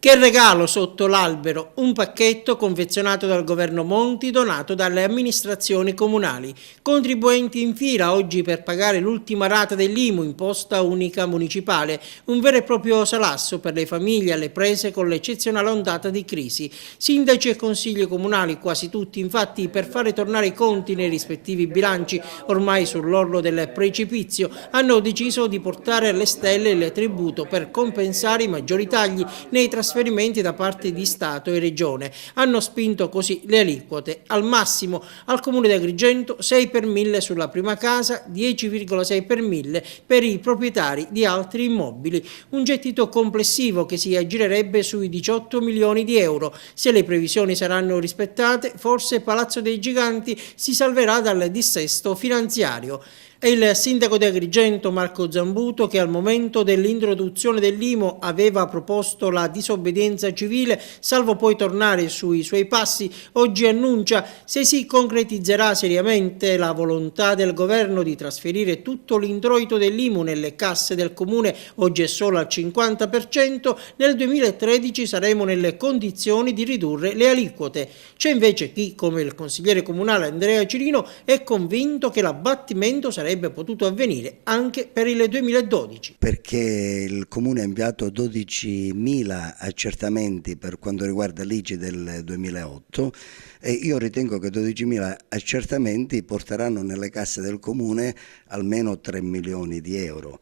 Che regalo sotto l'albero, un pacchetto confezionato dal governo Monti donato dalle amministrazioni comunali. Contribuenti in fila oggi per pagare l'ultima rata dell'IMU, imposta unica municipale, un vero e proprio salasso per le famiglie alle prese con l'eccezionale ondata di crisi. Sindaci e consigli comunali, quasi tutti infatti per fare tornare i conti nei rispettivi bilanci, ormai sull'orlo del precipizio, hanno deciso di portare alle stelle il tributo per compensare i maggiori tagli nei trasferimenti da parte di Stato e Regione. Hanno spinto così le aliquote al massimo. Al Comune di Agrigento 6 per 1000 sulla prima casa, 10,6 per 1000 per i proprietari di altri immobili. Un gettito complessivo che si aggirerebbe sui 18 milioni di euro. Se le previsioni saranno rispettate, forse Palazzo dei Giganti si salverà dal dissesto finanziario. È il sindaco di Agrigento Marco Zambuto che al momento dell'introduzione dell'IMU aveva proposto la disobbedienza civile, salvo poi tornare sui suoi passi. Oggi annuncia se si concretizzerà seriamente la volontà del governo di trasferire tutto l'introito dell'IMU nelle casse del comune, oggi è solo al 50%, nel 2013 saremo nelle condizioni di ridurre le aliquote. C'è invece chi, come il consigliere comunale Andrea Cirino, è convinto che l'abbattimento sarebbe potuto avvenire anche per il 2012. Perché il Comune ha inviato 12.000 accertamenti per quanto riguarda l'ICI del 2008 e io ritengo che 12.000 accertamenti porteranno nelle casse del Comune almeno 3 milioni di euro.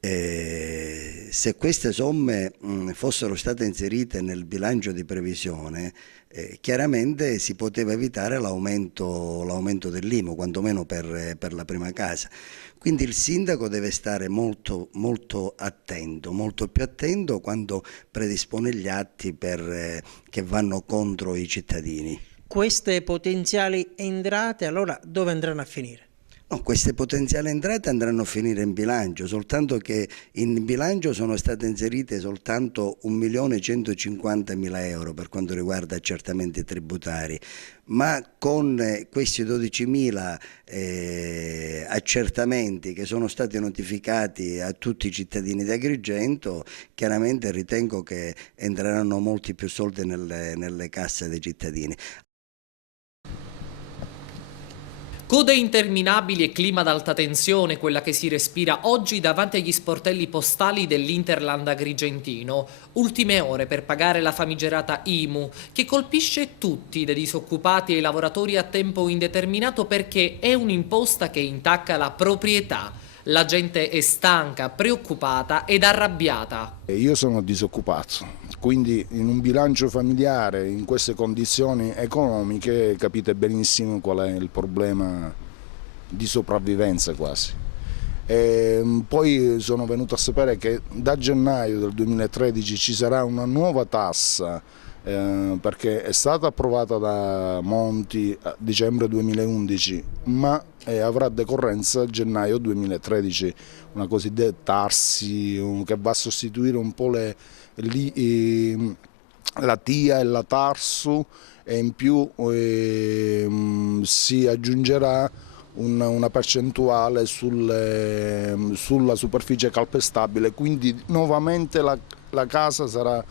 Se queste somme fossero state inserite nel bilancio di previsione, chiaramente si poteva evitare l'aumento dell'IMU, quantomeno per la prima casa. Quindi il sindaco deve stare molto attento, molto più attento quando predispone gli atti che vanno contro i cittadini. Queste potenziali entrate allora dove andranno a finire? No, queste potenziali entrate andranno a finire in bilancio, soltanto che in bilancio sono state inserite soltanto 1.150.000 euro per quanto riguarda accertamenti tributari, ma con questi 12.000 accertamenti che sono stati notificati a tutti i cittadini di Agrigento, chiaramente ritengo che entreranno molti più soldi nelle casse dei cittadini. Code interminabili e clima ad alta tensione, quella che si respira oggi davanti agli sportelli postali dell'Interland agrigentino. Ultime ore per pagare la famigerata IMU, che colpisce tutti, dai disoccupati ai lavoratori a tempo indeterminato, perché è un'imposta che intacca la proprietà. La gente è stanca, preoccupata ed arrabbiata. Io sono disoccupato, quindi in un bilancio familiare, in queste condizioni economiche, capite benissimo qual è il problema di sopravvivenza quasi. Poi sono venuto a sapere che da gennaio del 2013 ci sarà una nuova tassa, perché è stata approvata da Monti a dicembre 2011, ma avrà decorrenza a gennaio 2013, una cosiddetta TARSI che va a sostituire un po' la TIA e la TARSU, e in più si aggiungerà una percentuale sulla superficie calpestabile, quindi nuovamente la casa sarà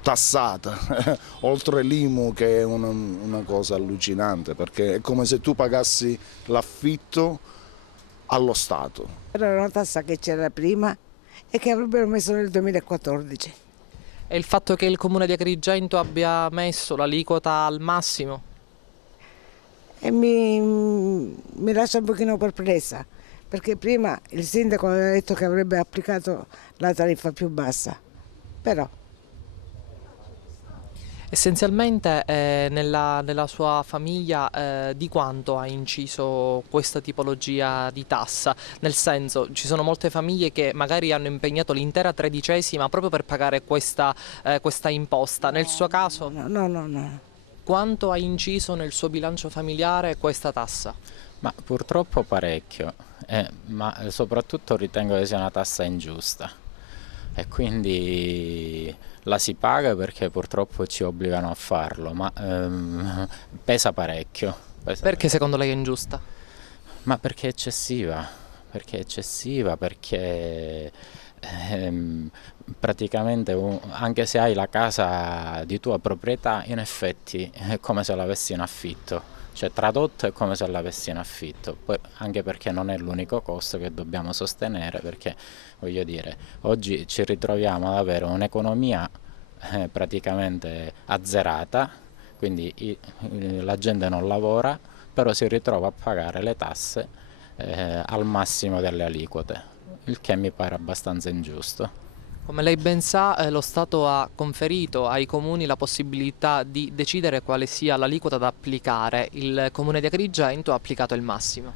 tassata, oltre l'IMU, che è una cosa allucinante, perché è come se tu pagassi l'affitto allo Stato. Era una tassa che c'era prima e che avrebbero messo nel 2014. E il fatto che il Comune di Agrigento abbia messo l'aliquota al massimo? E mi lascia un pochino perplessa, perché prima il sindaco aveva detto che avrebbe applicato la tariffa più bassa, però... Essenzialmente nella sua famiglia di quanto ha inciso questa tipologia di tassa? Nel senso, ci sono molte famiglie che magari hanno impegnato l'intera tredicesima proprio per pagare questa imposta. Nel suo caso? No. Quanto ha inciso nel suo bilancio familiare questa tassa? Ma purtroppo parecchio, ma soprattutto ritengo che sia una tassa ingiusta e quindi la si paga perché purtroppo ci obbligano a farlo, ma pesa parecchio. Perché secondo lei è ingiusta? Ma perché è eccessiva, perché praticamente anche se hai la casa di tua proprietà, in effetti è come se l'avessi in affitto, cioè tradotto è come se l'avessi in affitto, poi, anche perché non è l'unico costo che dobbiamo sostenere, perché voglio dire, oggi ci ritroviamo ad avere un'economia praticamente azzerata, quindi la gente non lavora, però si ritrova a pagare le tasse al massimo delle aliquote, il che mi pare abbastanza ingiusto. Come lei ben sa, lo Stato ha conferito ai comuni la possibilità di decidere quale sia l'aliquota da applicare. Il comune di Agrigento ha applicato il massimo.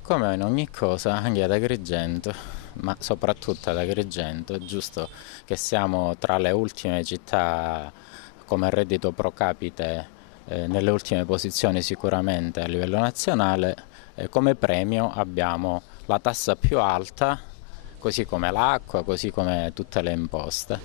Come in ogni cosa, anche ad Agrigento, ma soprattutto ad Agrigento, è giusto che siamo tra le ultime città come reddito pro capite, nelle ultime posizioni sicuramente a livello nazionale. Come premio abbiamo la tassa più alta, così come l'acqua, così come tutte le imposte.